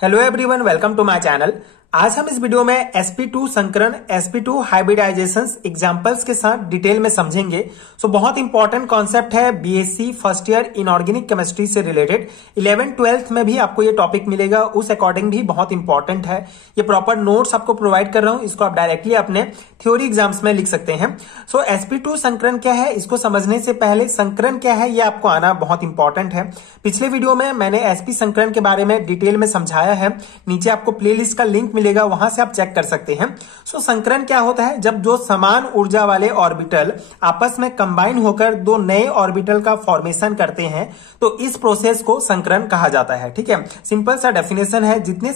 Hello everyone, welcome to my channel. आज हम इस वीडियो में sp2 संकरण sp2 हाइब्रिडाइजेशन एग्जांपल्स के साथ डिटेल में समझेंगे। बहुत इंपॉर्टेंट कॉन्सेप्ट है BSc first year inorganic chemistry से रिलेटेड। 11th-12th में भी आपको ये टॉपिक मिलेगा, उस अकॉर्डिंग भी बहुत इंपॉर्टेंट है। ये प्रॉपर नोट्स आपको प्रोवाइड कर रहा हूं, इसको आप डायरेक्टली अपने थ्योरी एग्जाम्स में लिख सकते हैं। sp2 संकरण क्या है, इसको समझने से पहले संकरण क्या है ये आपको आना बहुत इंपॉर्टेंट है। पिछले वीडियो में मैंने sp संकरण के बारे में डिटेल में समझाया है, नीचे आपको प्लेलिस्ट का लिंक मिलेगा, वहां से आप चेक कर सकते हैं। संकरण क्या होता है, जब दो समान ऊर्जा वाले ऑर्बिटल आपस में कंबाइन होकर दो नए ऑर्बिटल का फॉर्मेशन करते हैं, तो इस प्रोसेस को संकरण कहा जाता है। ठीक है, सिंपल सा डेफिनेशन है, जितने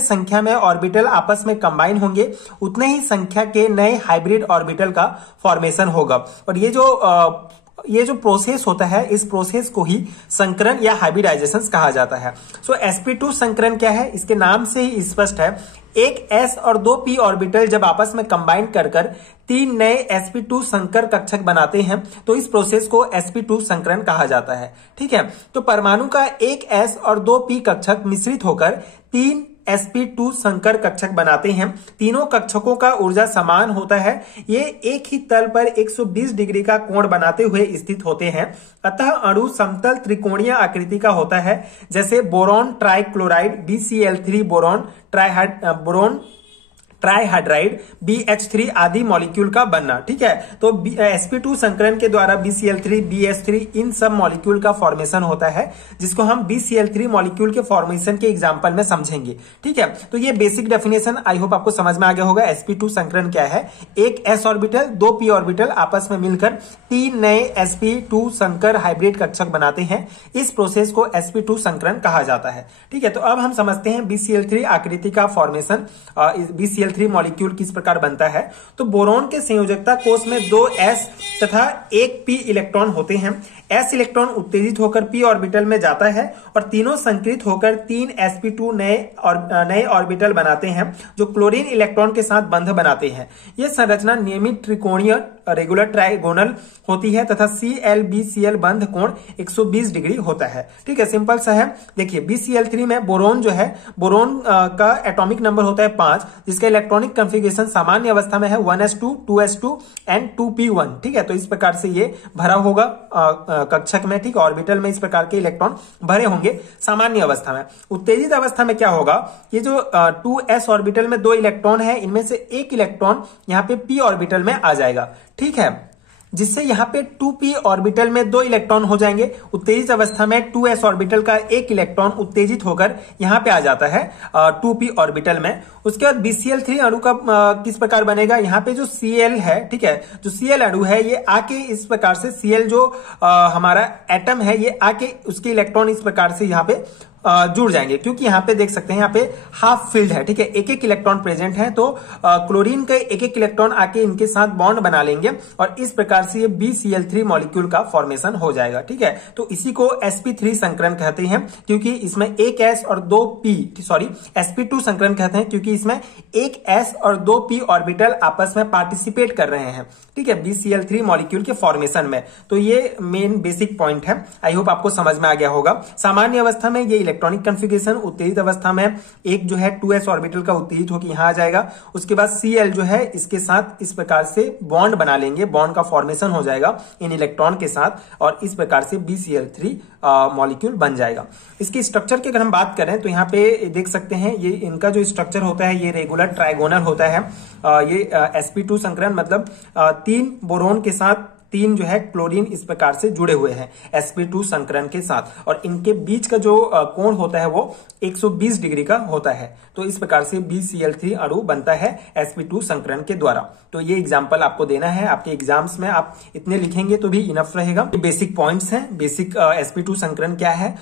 संख्या में ऑर्बिटल आपस में कंबाइन होंगे उतने ही संख्या के नए हाइब्रिड ऑर्बिटल का फॉर्मेशन होगा। और ये जो प्रोसेस होता है, इस प्रोसेस को ही संकरण या हाइब्रिडाइजेशन कहा जाता है। sp2 संकरण क्या है, इसके नाम से ही स्पष्ट है। एक s और दो p ऑर्बिटल जब आपस में कंबाइन कर तीन नए sp2 संकर कक्षक बनाते हैं, तो इस प्रोसेस को sp2 संकरण कहा जाता है। ठीक है, तो परमाणु का एक s और दो p कक्षक मिश्रित होकर तीन sp2 संकर कक्षक बनाते हैं। तीनों कक्षकों का ऊर्जा समान होता है। ये एक ही तल पर 120 डिग्री का कोण बनाते हुए स्थित होते हैं। अतः अणु समतल त्रिकोणीय आकृति का होता है, जैसे boron trichloride BCl3, boron ट्राइहाइड्राइड BH3 आदि मॉलिक्यूल का बनना। ठीक है, तो sp2 संकरण के द्वारा BCl3, BH3 इन सब मॉलिक्यूल का फॉर्मेशन होता है, जिसको हम BCl3 मॉलिक्यूल के फॉर्मेशन के एग्जांपल में समझेंगे। ठीक है, तो ये बेसिक डेफिनेशन आई होप आपको समझ में आ गया होगा। sp2 संकरण क्या है, एक s ऑर्बिटल दो p ऑर्बिटल आपस में मिलकर तीन नए sp2 संकर हाइब्रिड कक्षक बनाते हैं। इस प्रोसेस को sp2 संकरण कहा जाता है। ठीक है, तो अब हम समझते हैं BCl3 आकृति का फॉर्मेशन, BCl3 मॉलिक्यूल किस प्रकार बनता है। तो बोरॉन के संयोजकता कोष में दो s तथा एक p इलेक्ट्रॉन होते हैं। s इलेक्ट्रॉन उत्तेजित होकर p ऑर्बिटल में जाता है और तीनों संकृत होकर तीन sp2 नए ऑर्बिटल बनाते हैं, जो क्लोरीन इलेक्ट्रॉन के साथ बंध बनाते हैं। यह संरचना नियमित त्रिकोणीय रेगुलर ट्राइगोनल होती है तथा Cl-BCl बंध कोण 120 डिग्री होता है। ठीक है, सिंपल सा है। देखिए BCl3 में बोरोन जो है, बोरोन का एटॉमिक नंबर होता है 5, जिसका इलेक्ट्रॉनिक कॉन्फ़िगरेशन सामान्य अवस्था में है 1s2, 2s2 एंड 2p1। ठीक है, तो इस प्रकार से ये भरा होगा कक्षक में। ठीक, ऑर्बिटल में इस प्रकार के इलेक्ट्रॉन भरे होंगे सामान्य अवस्था में। उत्तेजित अवस्था में क्या होगा, ये जो 2s ऑर्बिटल में दो इलेक्ट्रॉन है, इनमें से एक इलेक्ट्रॉन यहाँ पे p ऑर्बिटल में आ जाएगा। ठीक है, जिससे यहाँ पे 2p ऑर्बिटल में दो इलेक्ट्रॉन हो जाएंगे। उत्तेजित अवस्था में 2s ऑर्बिटल का एक इलेक्ट्रॉन उत्तेजित होकर यहाँ पे आ जाता है 2p ऑर्बिटल में। उसके बाद BCl3 अणु का किस प्रकार बनेगा, यहाँ पे जो Cl है, ठीक है, जो Cl अणु है ये आके इस प्रकार से Cl जो हमारा एटम है, ये आके उसके इलेक्ट्रॉन इस प्रकार से यहाँ पे जुड़ जाएंगे, क्योंकि यहाँ पे देख सकते हैं यहाँ पे हाफ फील्ड है। ठीक है, एक एक इलेक्ट्रॉन प्रेजेंट है, तो क्लोरीन के एक एक इलेक्ट्रॉन आके इनके साथ बॉन्ड बना लेंगे और इस प्रकार से ये BCl3 मॉलिक्यूल का फॉर्मेशन हो जाएगा। ठीक है, तो इसी को sp3 संकरण कहते हैं, क्योंकि इसमें एक s और दो p, सॉरी sp2 संकरण कहते हैं क्योंकि इसमें एक s और दो p ऑर्बिटल आपस में पार्टिसिपेट कर रहे हैं। ठीक है, BCl3 मॉलिक्यूल के फॉर्मेशन में। तो ये मेन बेसिक पॉइंट है, आई होप आपको समझ में आ गया होगा। सामान्य अवस्था में ये इलेक्ट्रॉनिक कॉन्फ़िगरेशन, उत्तेजित अवस्था में एक जो है 2s ऑर्बिटल का उत्तेजित होकर यहां आ जाएगा। उसके बाद Cl जो है इसके साथ इस प्रकार से बॉन्ड बना लेंगे, बॉन्ड का फॉर्मेशन हो जाएगा इन इलेक्ट्रॉन के साथ, और इस प्रकार से BCl3 मॉलिक्यूल बन जाएगा। इसकी स्ट्रक्चर की अगर हम बात करें तो यहाँ पे देख सकते हैं, ये इनका जो स्ट्रक्चर होता है ये रेगुलर ट्राइगोनल होता है। ये sp2 संकरण मतलब तीन बोरोन के साथ तीन जो है क्लोरीन इस प्रकार से जुड़े हुए हैं sp2 संकरण के साथ, और इनके बीच का जो कोण होता है वो 120 डिग्री का होता है। तो इस प्रकार से BCl3 अणु बनता है sp2 संकरण के द्वारा। तो ये एग्जांपल आपको देना है, आपके एग्जाम्स में आप इतने लिखेंगे तो भी इनफ रहेगा। बेसिक पॉइंट्स हैं, बेसिक sp2 संकरण क्या है,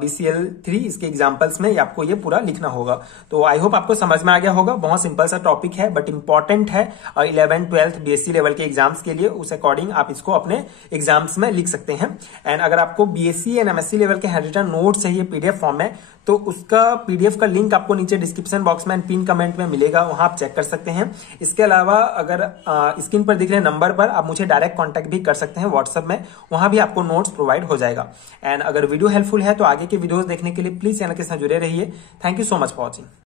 BCl3 इसके एग्जांपल्स में आपको ये पूरा लिखना होगा। तो आई होप आपको समझ में आ गया होगा। बहुत सिंपल सा टॉपिक है बट इंपॉर्टेंट है 11th-12th BSc लेवल के एग्जाम्स के लिए, उस अकॉर्डिंग आप क्वेश्चंस को अपने एग्जाम्स में लिख सकते हैं। एंड अगर आपको बीएससी एंड एमएससी लेवल के हैंड रिटन नोट चाहिए पीडीएफ फॉर्म में, तो उसका पीडीएफ का लिंक आपको नीचे डिस्क्रिप्शन बॉक्स में एंड पिन कमेंट में मिलेगा, वहां आप चेक कर सकते हैं। इसके अलावा अगर स्क्रीन पर दिख रहे नंबर पर आप मुझे डायरेक्ट कांटेक्ट भी कर सकते हैं व्हाट्सएप में, वहां भी आपको नोट्स प्रोवाइड हो जाएगा। एंड अगर वीडियो हेल्पफुल है तो आगे के वीडियोस देखने के लिए प्लीज चैनल के साथ जुड़े रहिए। Thank you so much for watching.